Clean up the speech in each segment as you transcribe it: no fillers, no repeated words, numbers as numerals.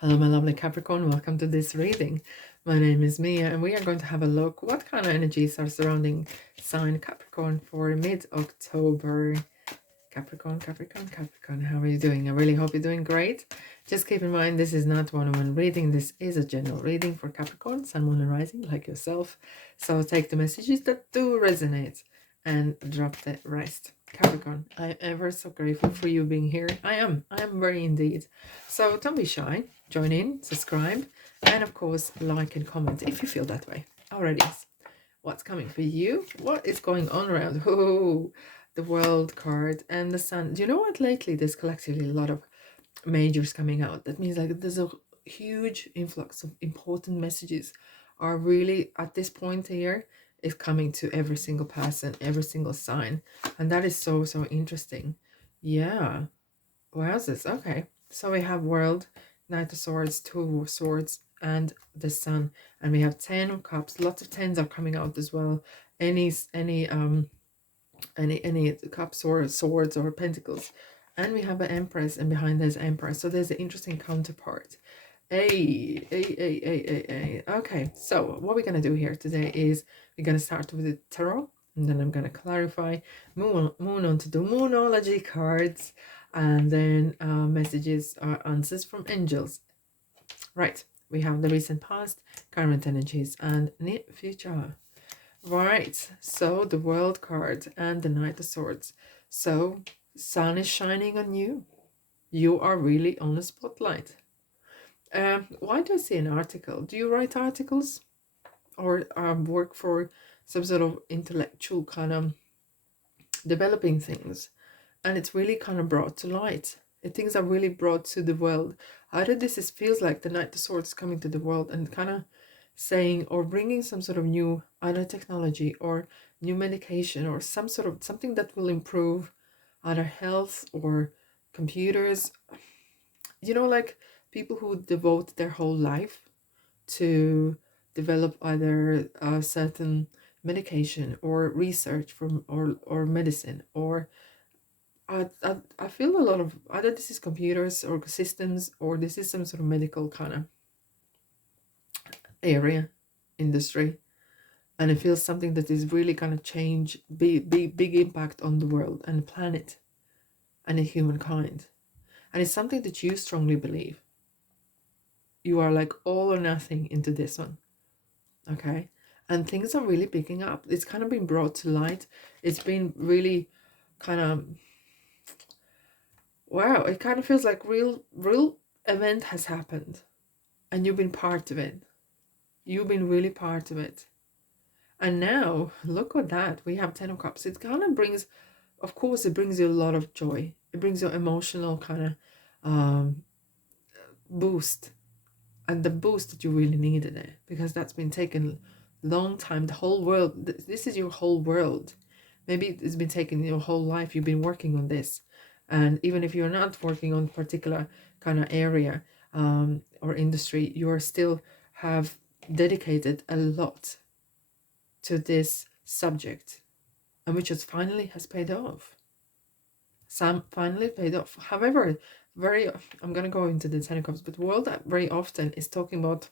Hello, my lovely Capricorn. Welcome to this reading. My name is Mia, and we are going to have a look what kind of energies are surrounding sign Capricorn for mid-October. Capricorn, Capricorn, Capricorn. How are you doing? I really hope you're doing great. Just keep in mind, this is not one-on-one reading. This is a general reading for Capricorn, Sun, Moon, and Rising, like yourself. So take the messages that do resonate and drop the rest. Capricorn, I am ever so grateful for you being here. I am very indeed. So don't be shy. Join in, subscribe, and of course, like and comment if you feel that way. Alrighty, what's coming for you? What is going on around? Oh, the World card and the Sun. Do you know what? Lately, there's collectively a lot of majors coming out. That means like there's a huge influx of important messages are really at this point here is coming to every single person, every single sign, and that is so interesting. Yeah, wowzers. Okay, so we have World, Knight of Swords, Two of Swords, and the Sun, and we have 10 of Cups. Lots of tens are coming out as well. Any cups or swords or pentacles, and we have an Empress, and behind there's Emperor. So there's an interesting counterpart. Okay, so what we're gonna do here today is we're gonna start with the tarot, and then I'm gonna clarify, moon onto the Moonology cards, and then messages or answers from angels. Right, we have the recent past, current energies, and near future. Right, so the World card and the Knight of Swords. So sun is shining on you. You are really on the spotlight. Why do I see an article? Do you write articles or work for some sort of intellectual kind of developing things? And it's really kind of brought to light. Things are really brought to the world. Either this feels like the Knight of Swords coming to the world and kind of saying or bringing some sort of new either technology or new medication or some sort of something that will improve either health or computers. You know, like people who devote their whole life to develop either a certain medication or research from or medicine or I feel a lot of either this is computers or systems or this is some sort of medical kind of area industry, and it feels something that is really gonna change big impact on the world and the planet and the humankind, and it's something that you strongly believe. You are like all or nothing into this one, okay? And things are really picking up. It's kind of been brought to light. It's been really kind of wow. It kind of feels like real event has happened, and you've been part of it. You've been really part of it. And now, look at that. We have 10 of Cups. It kind of brings, of course, it brings you a lot of joy. It brings you emotional kind of boost. And the boost that you really needed it. Because that's been taken a long time. The whole world, this is your whole world. Maybe it's been taken your whole life. You've been working on this. And even if you're not working on a particular kind of area or industry, you are still have dedicated a lot to this subject, and which has finally has paid off. Some finally paid off. However, I'm gonna go into the Ten of Cups, but world very often is talking about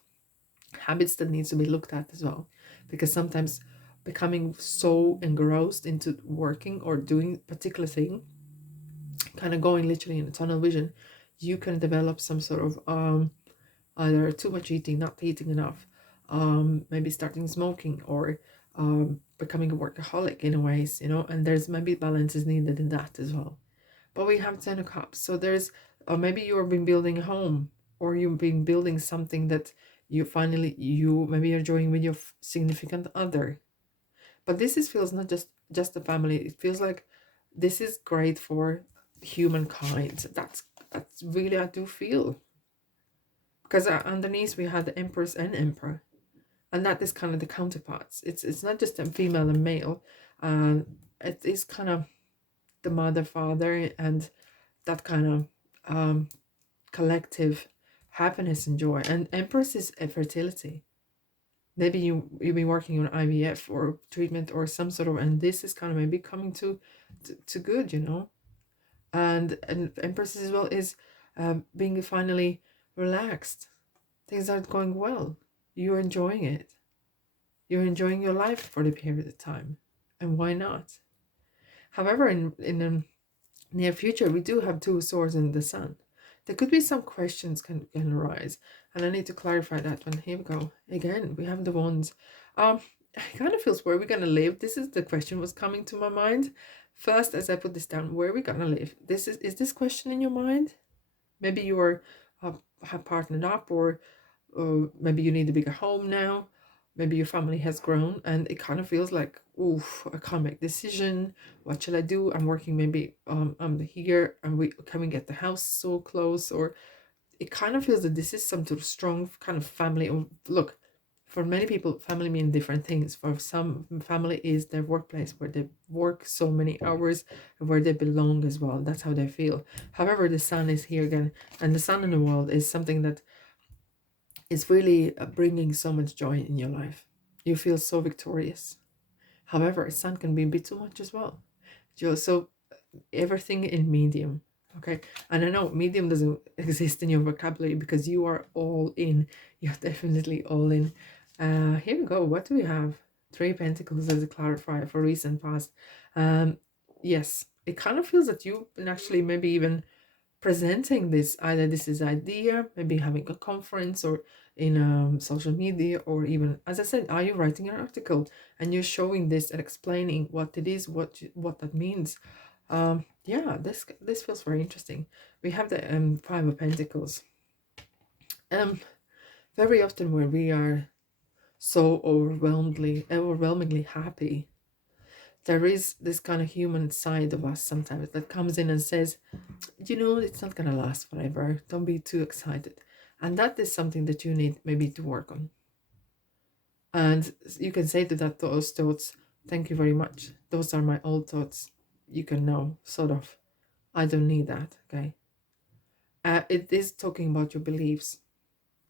habits that needs to be looked at as well, because sometimes becoming so engrossed into working or doing a particular thing, kind of going literally in a tunnel vision, you can develop some sort of either too much eating, not eating enough, maybe starting smoking or becoming a workaholic in a ways, you know, and there's maybe balance is needed in that as well. But we have 10 of Cups, so there's maybe you've been building a home or you've been building something that you maybe you're joining with your significant other. But this feels not just a family. It feels like this is great for humankind. That's really I do feel, because underneath we had the Empress and Emperor, and that is kind of the counterparts. It's not just a female and male. It is kind of the mother, father, and that kind of collective happiness and joy. And Empress is a fertility. Maybe you've been working on IVF or treatment or some sort of, and this is kind of maybe coming to good, you know. And Empress as well is being finally relaxed. Things are going well. You're enjoying it. You're enjoying your life for the period of time. And why not? However, in the near future, we do have two swords in the sun. There could be some questions can arise. And I need to clarify that one. Here we go. Again, we have the wands. It kind of feels, where are we going to live? This is the question was coming to my mind. First, as I put this down, where are we going to live? Is this question in your mind? Maybe you are have partnered up, or maybe you need a bigger home now. Maybe your family has grown and it kind of feels like, oof, I can't make decision. What should I do? I'm working, maybe I'm here and we can we get the house so close? Or it kind of feels that this is some sort of strong kind of family. Or look, for many people, family mean different things. For some, family is their workplace where they work so many hours and where they belong as well. That's how they feel. However, the sun is here again, and the sun in the world is something that is really bringing so much joy in your life. You feel so victorious. However, sun can be a bit too much as well. So everything in medium. Okay, and I know medium doesn't exist in your vocabulary because you are all in. You're definitely all in. Here we go. What do we have? Three Pentacles as a clarifier for recent past. Yes, it kind of feels that you've been actually maybe even presenting this, either this is idea, maybe having a conference or in social media, or even, as I said, are you writing an article and you're showing this and explaining what it is, what that means. Yeah, this feels very interesting. We have the Five of Pentacles. Very often where we are so overwhelmingly happy, there is this kind of human side of us sometimes that comes in and says, you know, it's not gonna last forever, don't be too excited. And that is something that you need maybe to work on. And you can say to that, those thoughts, thank you very much, those are my old thoughts. You can now sort of, I don't need that. Okay, it is talking about your beliefs.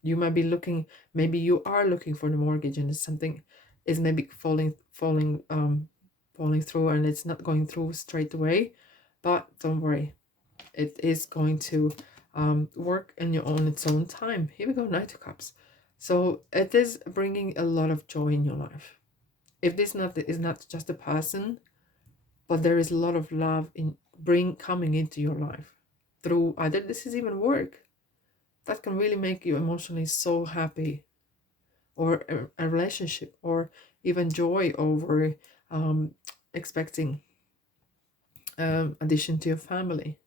You might be looking, maybe you are looking for the mortgage and something is maybe falling through, and it's not going through straight away. But don't worry, it is going to work on its own time. Here we go, Knight of Cups. So it is bringing a lot of joy in your life. If this is not just a person, but there is a lot of love coming into your life through either this is even work that can really make you emotionally so happy, or a relationship, or even joy over expecting addition to your family.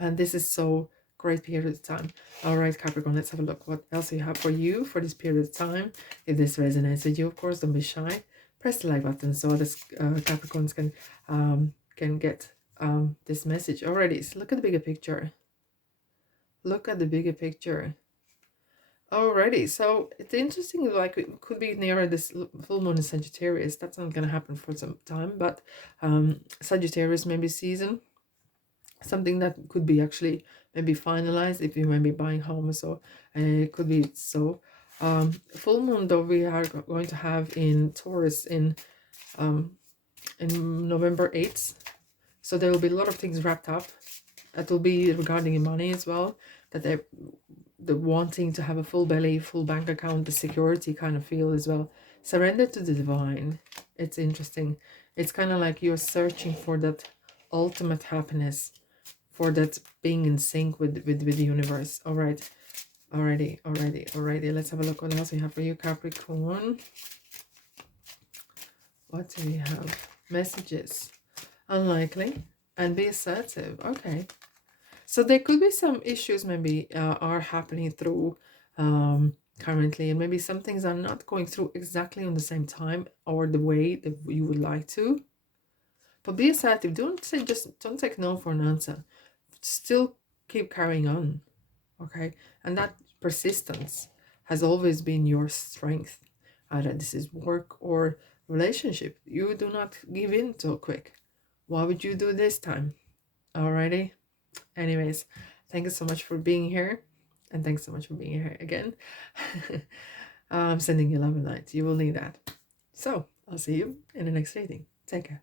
And this is so great period of time. All right, Capricorn, let's have a look what else we have for you for this period of time. If this resonates with you, of course, don't be shy. Press the like button so others Capricorns can get this message already. So look at the bigger picture. Look at the bigger picture. Alrighty, so it's interesting, like it could be nearer this full moon in Sagittarius. That's not going to happen for some time, but Sagittarius maybe season, something that could be actually maybe finalized if you may be buying homes, so it could be so. Full moon though we are going to have in Taurus in November 8th, so there will be a lot of things wrapped up. That will be regarding money as well, that the wanting to have a full belly, full bank account, the security kind of feel as well. Surrender to the divine. It's interesting. It's kind of like you're searching for that ultimate happiness, for that being in sync with the universe. All right. Alrighty. Let's have a look what else we have for you, Capricorn. What do we have? Messages. Unlikely. And be assertive. Okay. So there could be some issues maybe are happening through currently, and maybe some things are not going through exactly on the same time or the way that you would like to. But be assertive. Don't take no for an answer. Still keep carrying on. Okay? And that persistence has always been your strength. Either this is work or relationship. You do not give in so quick. Why would you do this time? Alrighty? Anyways, thank you so much for being here, and thanks so much for being here again. I'm sending you love and light. You will need that. So I'll see you in the next reading. Take care.